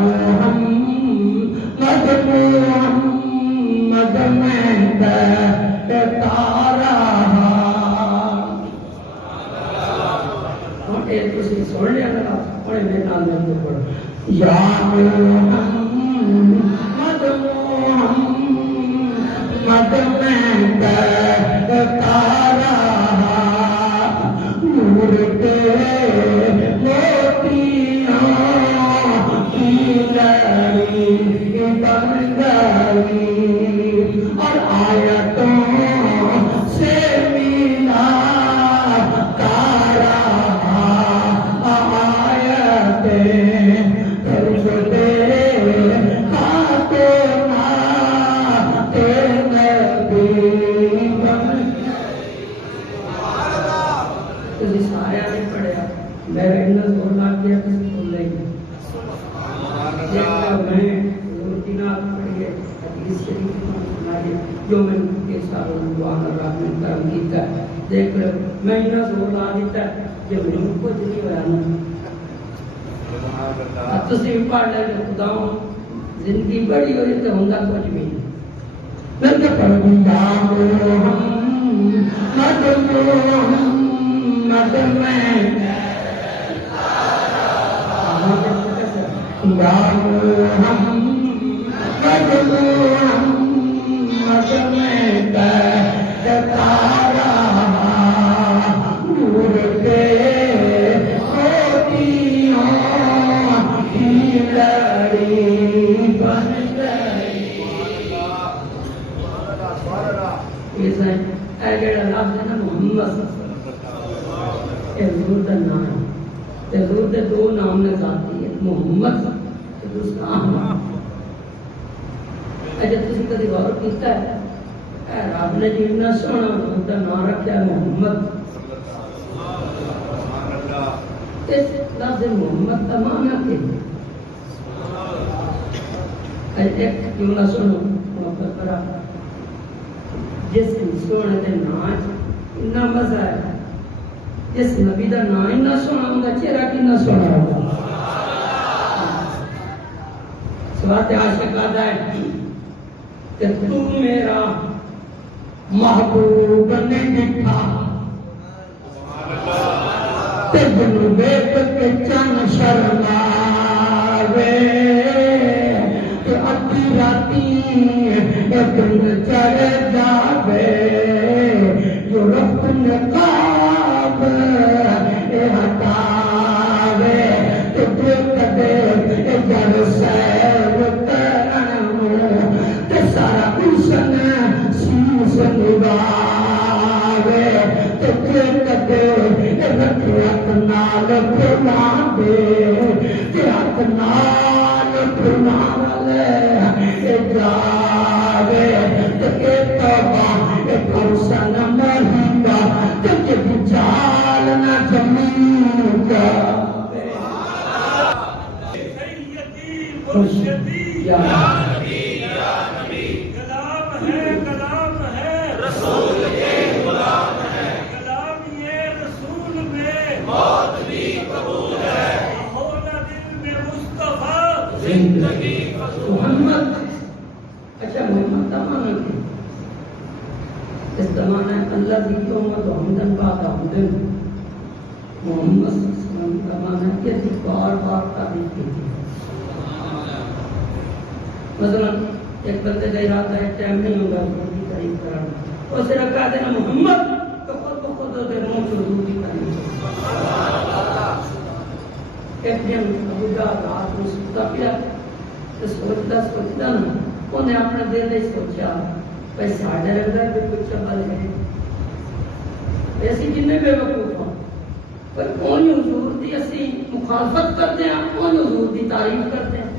محمد محمد میں تارا ہوں اے تسی سن لیا نا ہن میرے نال میں پڑھو. یا محمد محمد میں تارا نور تیرے موتیاں کی لڑی بن گئی اور آیتوں سے ملا تارا آیتیں طرف تیرے خاتمہ تیرے نبی بن کسی سارے نہیں پڑھیا میں اتنا زور لگ گیا کسی کو نہیں میں حضور کی نعت پڑھیے حدیث شریف سنائیے جو میں کے ساروں دعا کر رہا میں کرم کیتا ہے. دیکھ لو میں اتنا زور لا دیتا ہے جو میرے کچھ نہیں ہوا نا. تسی پڑھ لے خدا زندگی بڑی ہوئی تو ہوندا کچھ بھی نہیں. میں کہ پڑھ یا محمد میں تارا نور کے موتیاں کی لڑی بن گئی. اے جڑا لفظ ہے نا محمد حضور کا نام ہے. حضور کے دو نام نے ذاتی ہے محمد تے دوسرا احمد. اجے تسی کدی غور کیتا ہے اے رب نے جتنا سونا حضور کا نام رکھا محمد. اس لفظ محمد کا معنی کیا ہے؟ ایک جملہ سنو محبت کرا. جس سونے کے نام اتنا مزہ ہے جس نبی کا نام اتنا سونا ہوگا چہرہ کتنا سونا ہوگا. سوات عاشق آتا ہے کہ تو میرا محبوب نہیں دکھا تجن بیت کے چن شرماوے کہ ادھی راتی دن چڑھ جاوے جو رب نقاب ہٹاوے دے تے ہاتھ نال پھرنا والے اے جاوے تے توبہ اے فرسن مہنگا تے بچال نہ جمین کا یا کلام ہے رسول کے غلام ہے کلام یہ رسول میں موت بھی قبول ہے ہونا دل میں مصطفیٰ زندگی محمد اچھا محمد کا معنی کیا اس زمانے اللہ کی امت حمدن بعد حمدن محمد صلی اللہ علیہ وسلم کا معنی ہے کہ بار بار تعریف کی مثلا ایک بندے کا ارادہ ہے ٹائم نہیں ہوگا حضور کی تعریف کرانا اور صرف کہا دینا محمد تو خود بخود ہوتے منہ سے حضور کی تعریف ایک دن ابو جہل رات میں سوتا پیا تو سوچتا نا انہیں اپنا دل نہیں سوچا بھائی ساڈے اندر بھی کچھ عمل ہے ایسی کتنے بے وقوف ہوں پر کون حضور دی اسی مخالفت کرتے ہیں کون حضور دی تعریف کرتے ہیں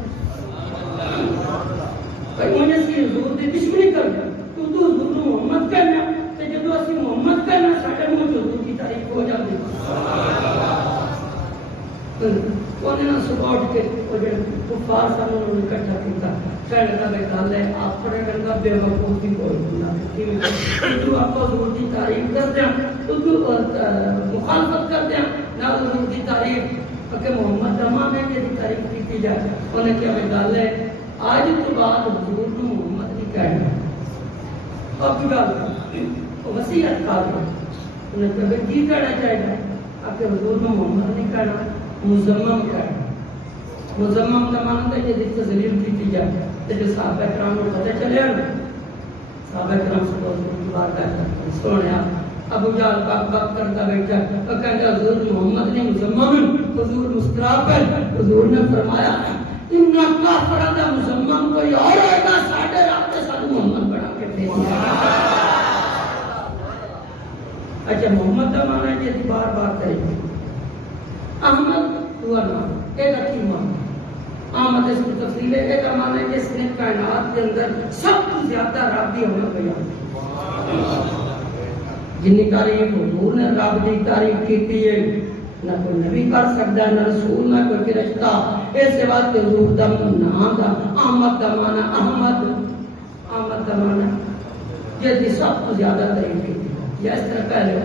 انہیں اسی حضور دی دشمنی کرنا تو حضور محمد کہنا تو جب اسی محمد کہنا ساڈے منہ حضور کی تعریف ہو جاتی انہیں نہ صبح اٹھ کے کفار سب انہوں نے اکٹھا کیا کہنے کا بے گل ہے آپ پڑھے گا بے وقوف بھی کوئی نہیں تو آپ حضور کی تعریف کرتے ہیں تو مخالفت کرتے ہیں نہ حضور کی تعریف کہ محمد رما میں یہ تعریف کی جائے انہیں کیا بے گل ہے آج تو بعد حضور کو محمد نہیں کہنا اب گل وسیعت کھا دیا انہیں کہا کی کہنا چاہیے آپ کے حضور کو محمد نہیں کہنا مزمم کہنا مزمم کا معنی ہے کہ جس سے ذلیل کی جائے جو صحابہ کرام کو پتہ چلے صحابہ کرام سے حضور کی بات کرتے سونے ابو جہل بک بک کرتا بیٹھا اور کہتا حضور محمد نے مزمم حضور مسکرا کر حضور نے فرمایا ان کافروں کا مزمم کوئی اور ہوئے گا ساڑھے رابطے ساتھ محمد بڑھا کے دے دیا اچھا محمد کا معنی ہے کہ بار بار کریں احمد ہوا نام ایک اچھی معنی احمد اس کی تفصیل ہے ایک معنی ہے کہ اس نے کائنات کے اندر سب سے زیادہ رابطی ہونا بیان جنی تعریف حضور نے رب کی تعریف کی ہے نہ کوئی نبی کر سکتا ہے نہ رسول نہ کوئی فرشتہ اس بات کے حضور دا نام دا احمد دا معنی احمد دا معنی یہ سب سے زیادہ تعریف کی یا اس طرح پہلے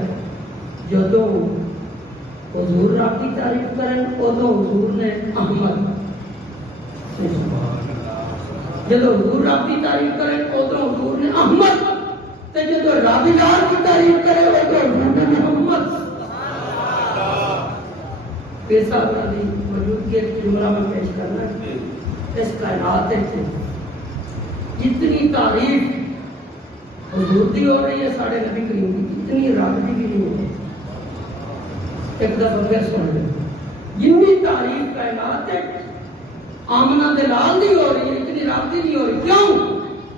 جدو حضور رب کی تعریف کریں ادو حضور نے احمد جب حضور رب کی تعریف کریں ادو حضور نے احمد جب رب کی تعریف کرے ادو حضور نے محمد پیسہ کی موجودگی جملہ میں پیش کرنا اس کائنات سے جتنی تعریف حضور دی ہو رہی ہے ساڑھے نبی کریم کی اتنی رب کی بھی نہیں ہو رہی ایک دفعہ پھر سن لیں جتنی تعریف کائنات ہے آمنہ دلال دی ہو رہی ہے اتنی رب دی نہیں ہو رہی کیوں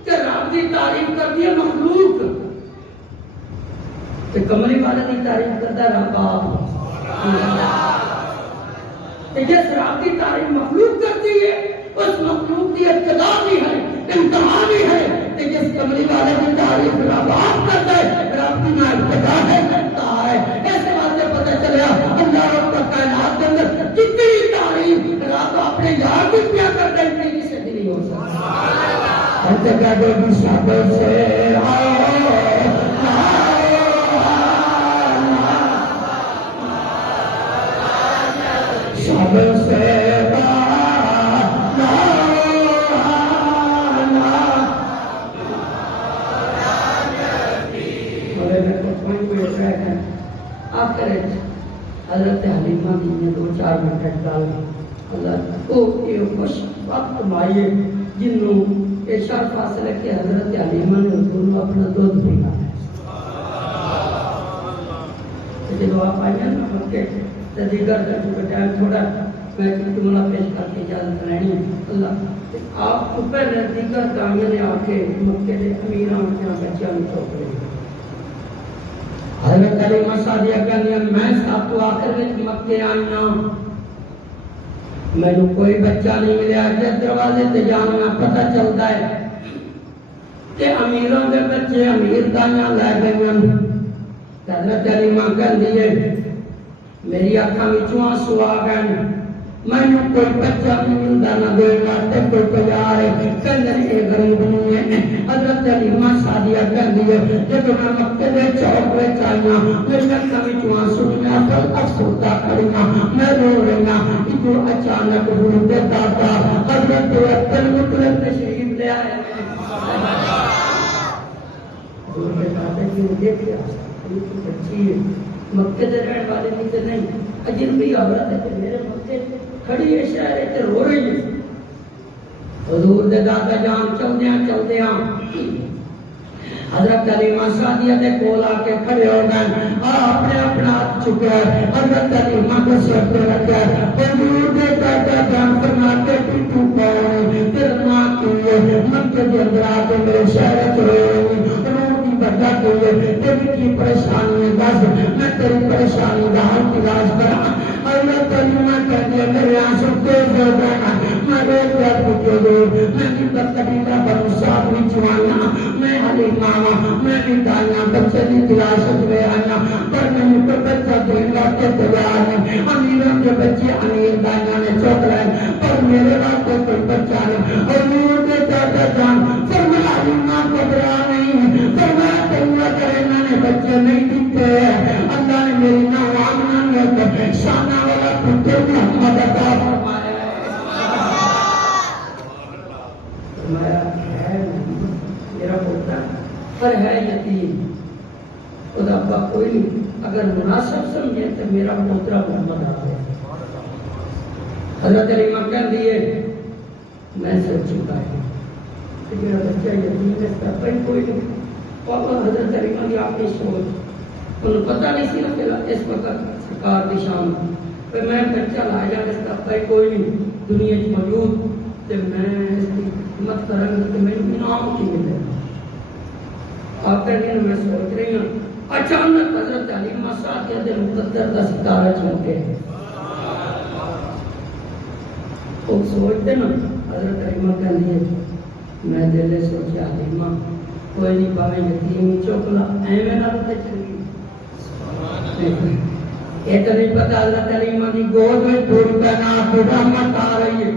کہ رب کی تعریف کرتی ہے مخلوق کہ کملی والے کی تعریف کرتا ہے رب آپ جس رب کی تعریف مخلوق کرتی ہے اس مخلوق کی ابتدا بھی ہے انتہا بھی ہے کہ جس کملی والے کی تعریف رب آپ کرتا ہے رب کی نہ ابتدا ہے انتہا ہے ایسے بات سے پتہ چلا اللہ رب کا کائنات کے اندر جتنی تعریف رب اپنے یار کی کیا کرتا ہے اتنی کسی بھی نہیں ہو سکتا ہر جگہ جو بھی شابت سے شابت سے حضرت حلیمہ جی نے 2-4 منٹ ڈال اللہ کو یہ خوش وقت مائیے جنہوں یہ شرف حاصل ہے کہ حضرت حلیمہ نے حضور اپنا دودھ پلایا جب آپ آئیے نا مکے تو دیگر کا جو ٹائم تھوڑا میں جملہ پیش کر کے اجازت لینی ہے اللہ آپ کو پہلے دیگر دانیہ نے آ کے مکے کے امیران کے بچیاں نے چوک رہے حضرت علیمہ صادیہ کہنی میں سب تو آخر میں مکے آئینا مینو کوئی بچہ نہیں ملیا کہ دروازے تے جانا پتہ چلتا ہے کہ امیروں کے بچے امیر دائیاں لے گئے ہیں. حضرت علیمہ کہندی ہے میری آنکھاں وچوں آنسو آ گئے. مینو کوئی بچہ نہیں ملتا نہ دے واسطے کوئی پیار ہے کہندے یہ غریب نہیں ہے. حضرت علیمہ سعدیہ کہندی ہے جب میں مکے دے چوک وچ آئیاں میری آنکھاں وچوں آنسو میں افسردہ کھڑیاں میں رو رہی ہاں. جو اچانک حضور دے دادا حضرت عبد المطلب تشریف لے آئے. حضور کے دادا کی دیکھیا بچی ہے مکے دے رہنے والے نہیں اجنبی عورت ہے میرے مکے کھڑی ہے شہر تے رو رہی ہے. حضور دے دادا جان چلدیاں حضرت علیمہ سعدیہ دے کول آ کے کھڑے ہو گئے. اپنے اپنا ہاتھ چکیا حضرت علیمہ کے سر پہ رکھا. حضور دے دادا جان فرماتے تو کون ہے تیرا نام کیا ہے مکے دے اندر آ کے میرے شہر تے رو رہی بتا تیری کی پریشانی ہے بس میں تیری پریشانی کا حل تلاش کرا. اللہ تعالیٰ کہتے ہیں میرے آنسو تیز ہو گئے میں روز کر پوچھو دو میں بھی قبیلہ بنو سعد بھی جوانا میں حلیمہ میں بھی دائیاں بچے کی تلاش میں آیا پر میں کو بچہ دینا کے تیار ہے. امیروں کے بچے امیر دائیاں نے چوک رہے پر میرے واسطے کوئی بچہ نہیں. حضور کے دادا جان فرمایا حلیمہ گھبرا نہیں فرمایا کرے میں نے بچے نہیں دیتے اللہ نے میری نوامنا میں شانہ والا پتر محمد عطا فرمایا ہے میرا پوتا پر ہے یتیم خدا ابا کوئی نہیں اگر مناسب سمجھے تو میرا پوترا محمد آئے. حضرت علیمہ کہہ دیے میں سوچ چکا ہے کہ میرا بچہ یتیم ہے اس کا کوئی نہیں. پاپا حضرت علیمہ کی آپ کی سوچ انہوں پتہ نہیں سی نا اس وقت سرکار کی شام پہ میں بچہ لایا جا اس کا بھائی کوئی نہیں دنیا کی موجود تو میں اس کی خدمت کروں گا تو میرے انعام کی ملے. آپ کہتے ہیں میں سوچ رہی ہوں اچانک حضرت علیمہ سعدیہ دے مقدر کا ستارہ چمکے. وہ سوچتے نا حضرت علیمہ کہہ دیے میں دل سوچا علیمہ کوئی نہیں پاوے یتیم چوکلا ایویں نہ تے چلی یہ تو نہیں پتا حضرت علیمہ کی گود میں دور پہنا رحمت آ رہی ہے.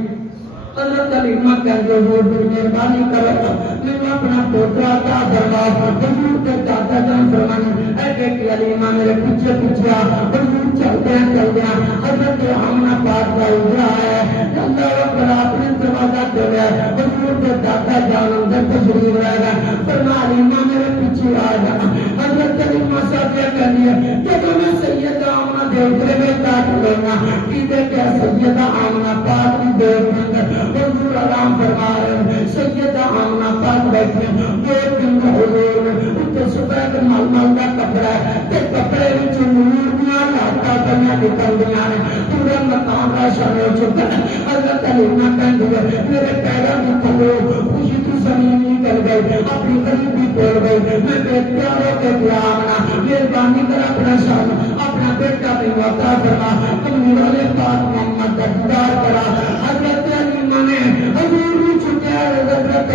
حضرت علیمہ کہتے حضور مہربانی کرو میں اپنا پوترا عطا فرماؤ. حضور کے دادا جان فرمانے اے بیٹی علیمہ میرے پیچھے پیچھے حضور چلتے ہیں حضرت آمنہ پاک کا اجرا ہے اللہ اکبر آپ نے دروازہ کھولا حضور کے دادا جان اندر تشریف لے گئے. فرمایا علیمہ میرے پیچھے آ جا. حضرت علیمہ سعدیہ کہتی ہے جب میں سیدہ آمنہ دیکھتے میں داخل ہونا کہ کیا سیدہ آمنہ پاک کی دیکھ حضور آرام فرما رہے ہیں. سیدہ آمنہ پاک بیٹھے دو دن حضور اتنے صبح کے مال کا کپڑا ہے تے کپڑے وچ نور دیاں لاٹاں پڑیاں نکل دیاں نے پورا مقام روشن ہو چکا ہے. حضرت علیمہ کہندی ہے میرے پیراں دی تھلے خوشی تو زمین نکل گئی اپنی غریبی بھول گئی میں بے اختیار ہو کے دعا منا مہربانی کر اپنا شان اپنا بیٹا بھی عطا فرما امیر علی پاک محمد کا دیدار کرا. حضرت علیمہ نے حضور بھی چھکیا حضرت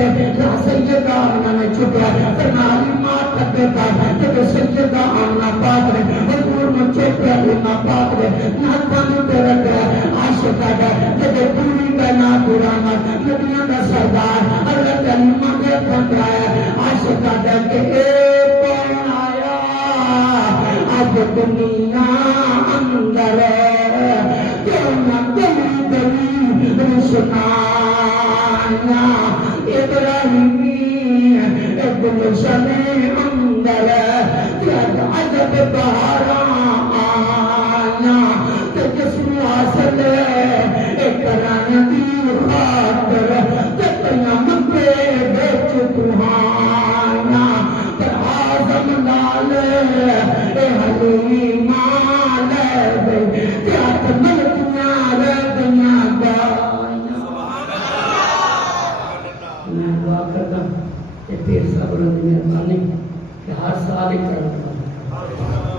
سیدہ آمنہ نے چھکیا فرمایا علیمہ تھکے پاک جب سیدہ آمنہ پاک نے حضور نے چھکیا علیمہ پاک نے ناتھاں نوں تے رکھیا عاشق آ گیا جب پوری کائنات رحمت نبیوں کا سردار حضرت علیمہ نے پھنکایا عاشق آ گیا کہ اے کون آیا اب دنیا اندر کیوں نہ کبھی کبھی رشنایا ابراہیمی ابن شمی اندر کیا عجب بہاراں آیا کہ جسم حاصل اکران دی خاطر قیامت پہ بیچ تمہارا پر آزم لال اے حلیمہ لے بے کیا تملکیاں رہ دنیا گائیاں. میں دعا کرتا کہ پیر صاحب نے مہربانی کہ ہر سال ہی کرنا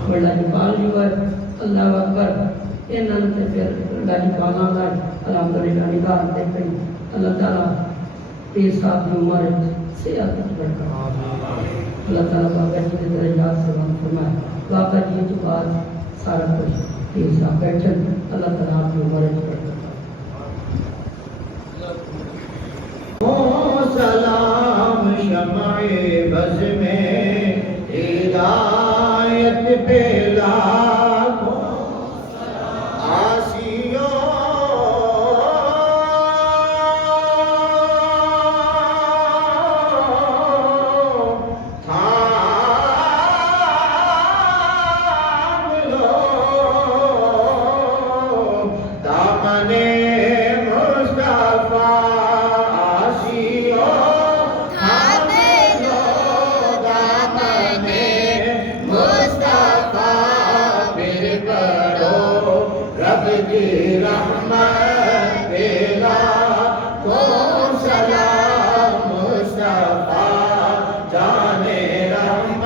بڑا اقبال جو ہے اللہ اکبر انہوں نے پھر گاڑی پالا کا الحمدللہ نگاہ دے پئی اللہ تعالیٰ پیر صاحب کی عمر صحت برکت اللہ تعالیٰ بابا جی کے درجات سے ہم فرمائے بابا جی تو بعد سارا کچھ پیر صاحب بیٹھن اللہ تعالیٰ کی عمر برکت سلام شمع بز میں ہدایت پہ لاکھوں آسیوں تھام لو دامن مصطفیٰ رحمت بلا کو سلام مصطفیٰ جانے رحمت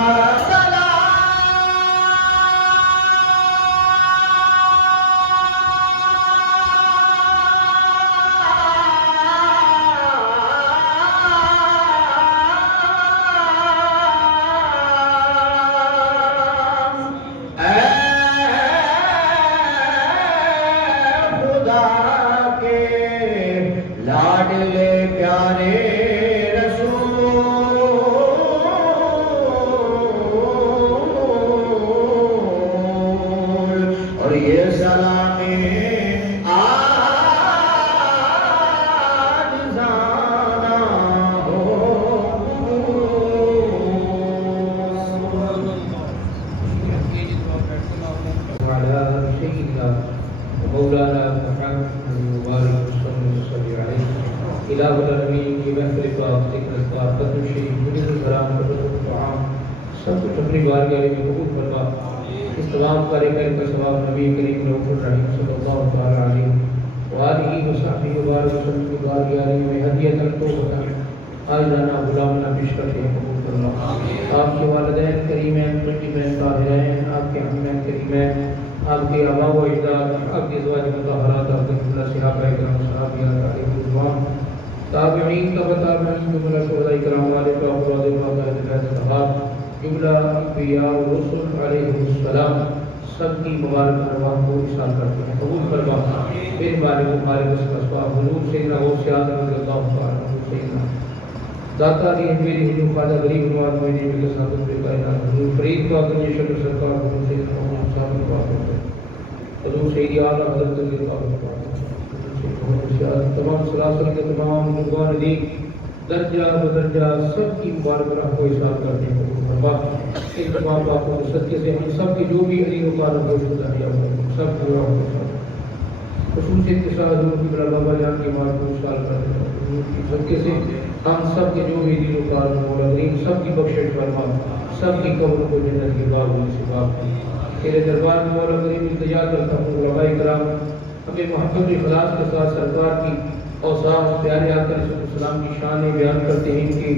لاڈلے پیارے رسول اور یہ سلامی آج زانا ہو وعلى سيدنا ومولانا محمد المبارك إله العالمين کی محفل پاک ذکر اذکار قدر شریف مجد الکرام قدر الطعام سب کچھ اپنی بارگاہ میں قبول فرما اس تمام کارے کا ثواب نبی کریم رؤوف الرحیم صلی اللہ تعالی علیہ وآلہ وصحبہ وبارک وسلم کی بارگاہ میں ہدیۃ توبہ آجانا غلامنا بشرف قبول فرما آپ کے والدین کریمین طیبین طاہرین آپ کے حمین کریمین آپ کے آباء و اجداد آپ کے ازواج مطہرات آپ کے جملہ صحابہ کرام صحابیات علیہ الرضوان تابعین تابعین جملہ شہداء کرام والے کا افراد واقع حضرت صحابہ جملہ انبیاء و رسل علیہ السلام سب کی مبارک ارواح کو احسان کرتے ہیں قبول فرما میرے بارے بخاری وسلم حضور سیدنا غوث اعظم رضی اللہ تعالی عنہ سیدنا داتا علی میری حضور خواجہ غریب نواز میری مل صاحب کائنات حضور فرید کا گنج شکر سرکار حضور سیدنا محمد صاحب حضور سیدی اعلیٰ حضرت علی تمام سلاسل کے تمام بزرگان دین درجہ بدرجہ سب کی مبارک راہ کو احسان کرنے کو فرما ان تمام باتوں کے صدقے سے ہم سب کے جو بھی علی مبارک ہو شدہ ہے سب پورا ہو خصوصیت کے ساتھ حضور کی بلا بابا جان کی مار کو احسان کرنے حضور کی صدقے سے ہم سب کے جو بھی علی مبارک مولا کریم سب کی بخشش فرما سب کی قبر کو جنت کے باغ میں سے باغ تیرے دربار میں مولا کریم التجا کرتا ہوں علماء کرام ہمیں محبت اخلاص کے ساتھ سرکار کی اوصاف پیارے آقا علیہ السلام کی شان بیان کرتے ہیں کہ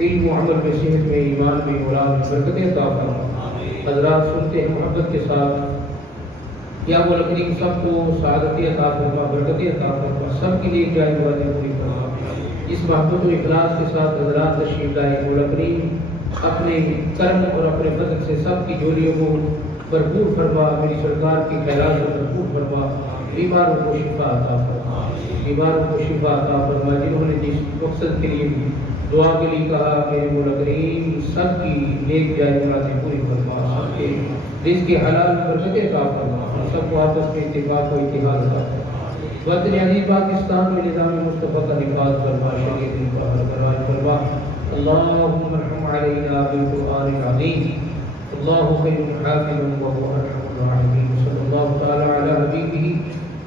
علم و عمل میں صحت میں ایمان میں اولاد میں برکتیں عطا فرما حضرات سنتے ہیں محبت کے ساتھ یا مولا کریم سب کو سعادت عطا فرما برکتیں عطا فرما سب کے لیے جائز وعدے پوری فرما اس محبت و اخلاص کے ساتھ حضرات تشریف لائے مولا کریم اپنے کرم اور اپنے فضل سے سب کی جولیوں کو بھرپور فرما میری سرکار کی خیرات کو بھرپور فرما بیماروں کو شفا عطا فرما بیماروں کو شفا عطا فرما جنہوں نے جس مقصد کے لیے دعا کے لیے کہا میرے مولا کریم سب کی نیک جائز مرادیں پوری فرما سب کے رزق کے حلال برکتیں عطا فرما سب کو آپس میں اتفاق و اتحاد عطا فرما وطن عزیز پاکستان میں نظام مصطفیٰ کا نفاذ فرما شریعت کا برقرار فرما اللهم ارحم علينا بالقرآن العظيم الله خير حافظا وهو ارحم الراحمين صلى الله تعالى على حبيبه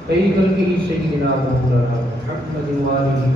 خير خلقه سيدنا ومولانا محمد وآله